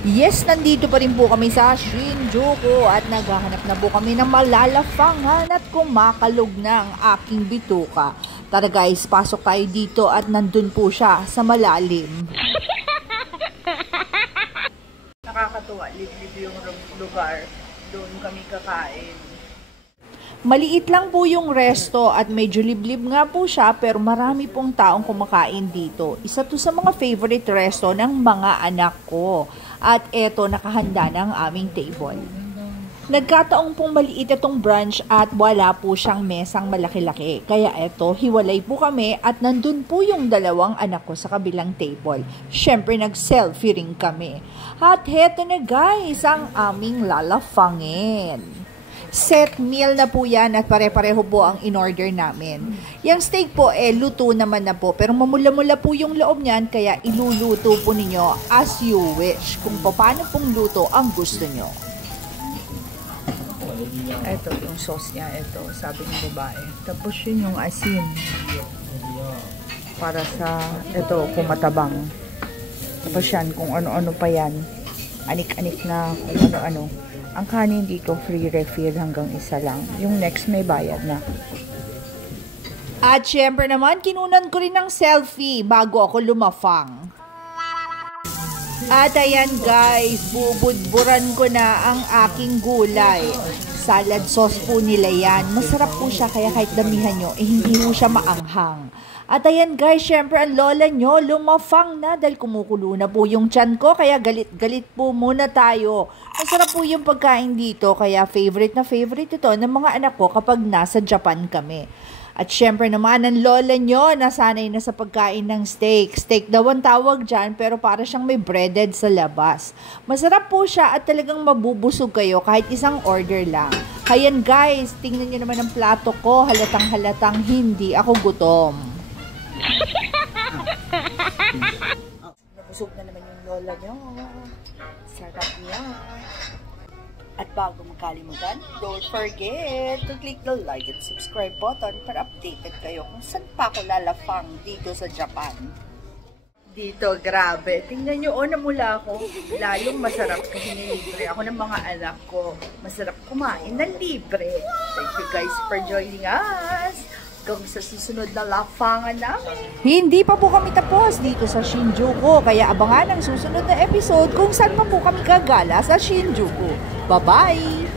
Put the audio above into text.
Yes, nandito pa rin po kami sa Shinjuku at naghahanap na po kami ng malalafangan at kumakalog na ang aking bituka. Tara guys, pasok tayo dito at nandun po siya sa malalim. Nakakatuwa, liblib yung lugar. Doon kami kakain. Maliit lang po yung resto at medyo liblib nga po siya pero marami pong taong kumakain dito. Isa to sa mga favorite resto ng mga anak ko. At eto, nakahanda na ang aming table. Nagkataong pong maliit itong brunch at wala po siyang mesang malaki-laki. Kaya eto, hiwalay po kami at nandun po yung dalawang anak ko sa kabilang table. Syempre nag-selfie rin kami. At heto na guys, ang aming lalafangin. Set meal na po yan at pare-pareho po ang in-order namin. Yung steak po, luto naman na po. Pero mamula-mula po yung loob niyan, kaya iluluto po ninyo as you wish. Kung paano pong luto ang gusto nyo. Ito, yung sauce niya, ito, sabi ng babae. Tapos yun yung asin. Para sa, ito, kumatabang. Tapos yan, kung ano-ano pa yan. Anik-anik na kung ano-ano. Ang kanin dito, free refill hanggang isa lang. Yung next, may bayad na. At syempre naman, kinunan ko rin ng selfie bago ako lumafang. At ayan guys, bubudburan ko na ang aking gulay. Salad sauce po nila yan. Masarap po siya, kaya kahit damihan nyo, hindi po siya maanghang. At ayan guys, syempre ang lola nyo lumafang na dahil kumukulo na po yung tiyan ko, kaya galit-galit po muna tayo. Masarap po yung pagkain dito, kaya favorite na favorite ito ng mga anak ko kapag nasa Japan kami. At syempre naman ang lola nyo nasanay na sa pagkain ng steak. Steak daw ang tawag dyan, pero para siyang may breaded sa labas. Masarap po siya at talagang mabubusog kayo kahit isang order lang. Ayan guys, tingnan nyo naman ang plato ko, halatang-halatang hindi ako gutom. Nabusog na naman yung lola nyo. Sarap niya. At bago magkalimutan, don't forget to click the like and subscribe button para updated kayo kung saan pa ako lalafang dito sa Japan. Dito, grabe. Tingnan nyo, namula ako. Lalong masarap kasi nilibre ako ng mga anak ko. Masarap kumain na libre. Thank you guys for joining us. Hanggang sa susunod na lafangan namin. Hindi pa po kami tapos dito sa Shinjuku, kaya abangan ang susunod na episode kung saan pa po kami gagala sa Shinjuku. Bye-bye!